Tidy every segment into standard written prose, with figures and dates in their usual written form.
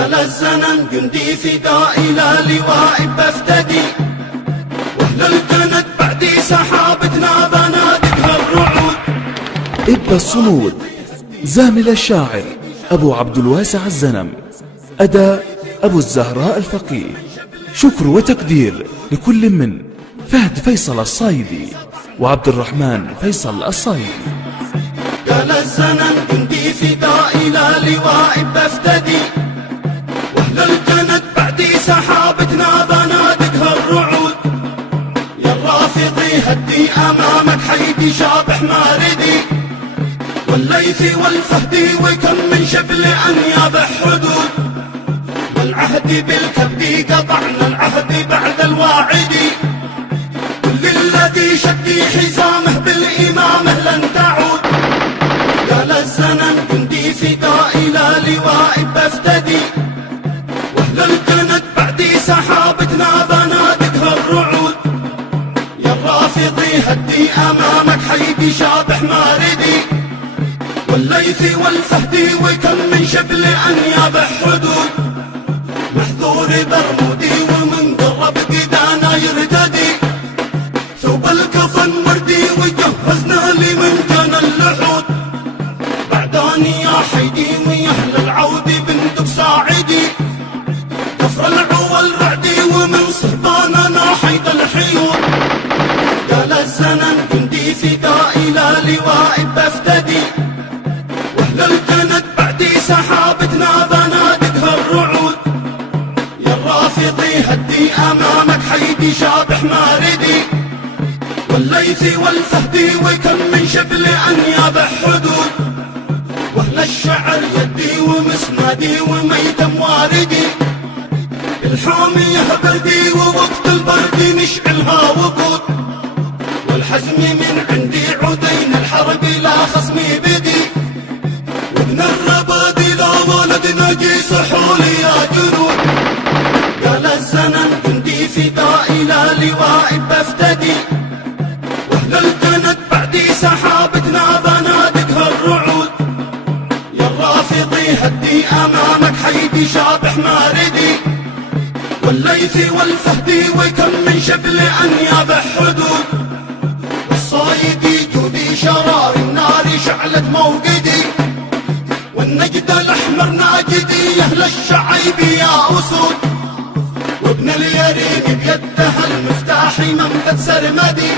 قال الزمن جندي فدائي لا لواء بفتدي، واهل الجند بعدي سحابتنا بنادقها الرعود. إب الصمود زامل الشاعر أبو عبد الواسع الزنم، أداء أبو الزهراء الفقيه. شكر وتقدير لكل من فهد فيصل الصايدي وعبد الرحمن فيصل الصايدي. قال الزمن جندي فدائي لا لواء بفتدي، واهل الجند بعدي سحابتنا بنادقها الرعود. يا الرافضي هدي امامك حيدي شابح ماردي، والليث والفهدي وكم من شبل انياب حدود. والعهد بالكبد قطعنا العهد بعد الواعد، كل الذي شدي حزامه بالامامه لن تعود. قال الزمن جندي فدائي لا لواء بفتدي، واهل الجند بعدي سحابتنا بنادقها الرعود. يا الرافضي هدي امامك حيدي شابح ماردي، والليث والفهدي وكم من شبل انياب حدود. محذور برمودي ومن قرب قدانا يرتدي، ثوب الكفن وردي وجهزنا لمن كان اللحود. بعداني يا حيدي ويا اهل العود بندق ساعدي، كفر العوى الرعدي ومن صهباننا حيد الحيود. قال الزمن جندي فدائي لا لواء بفتدي، واهل الجند بعدي سحابتنا بنادقها الرعود. يا الرافضي هدي امامك حيدي شابح ماردي، والليث والفهدي وكم من شبل انياب حدود. واهل الشعر يدي ومسندي وميتم واردي، بالحامية بردي ووقت البرد نشعلها وقود. والحزم من عندي عدين الحرب لا خصمي بدي، وابن الرباد لا ولد نجي سحولي يا جنود. قال الزمن جندي فدائي لا لواء بفتدي، واهل الجند بعدي سحابتنا بنادقها الرعود. يا الرافضي هدي امامك حيدي شابح ماردي، والليث والفهدي وكم من شبل انياب حدود. والصايدي جودي شرار النار شعلت موقدي، والنجد الاحمر ناجدي يا اهل الشعيب يا اسود. وابن اليرين بيده المفتاح منفذ سرمدي،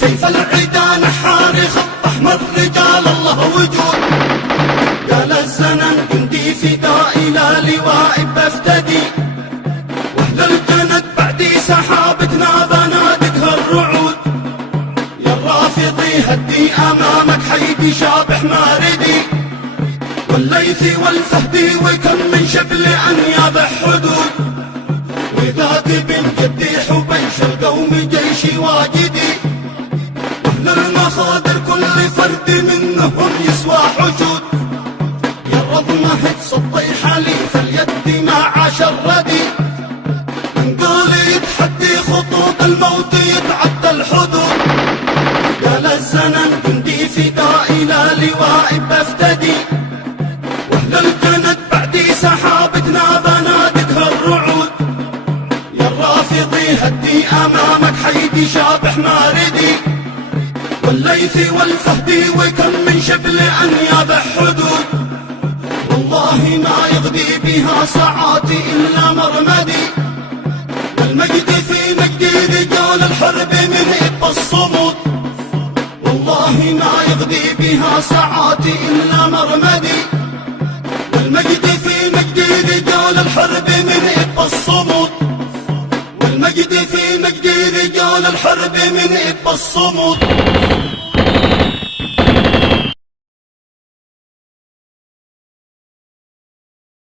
سيف العدا نحار خط احمر رجال الله وجود. قال الزمن جندي فدائي لا لواء بفتدي، واهل الجند بعدي سحابتنا بنادقها الرعود. يا الرافضي هدي امامك حيدي شابح ماردي، والليث والفهدي وكم من شبل انياب حدود. وذاك بن جدي حبيش القوم جيشي واجدي، واهل المخاذر كل فرد منهم يسوى حشود. يا الرضمة تصطي حليف اليد مع شردي، من قال يتحدي خطوط الموت يتعدى الحدود. قال الزمن جندي فدائي لا لواء بفتدي، واهل الجند بعدي سحابتنا بنادقها الرعود. يا الرافضي هدي امامك حيدي شابح ماردي، والليث والفهدي وكم من شبل انياب حدود. والله ما يغدي بها ساعاتي الا مرمدي، والمجد في مجد رجال الحرب من اب الصمود. والله ما يغدي بها ساعاتي الا مرمدي، والمجد في مجد رجال الحرب من اب الصمود. والمجد في مجد رجال الحرب من اب الصمود.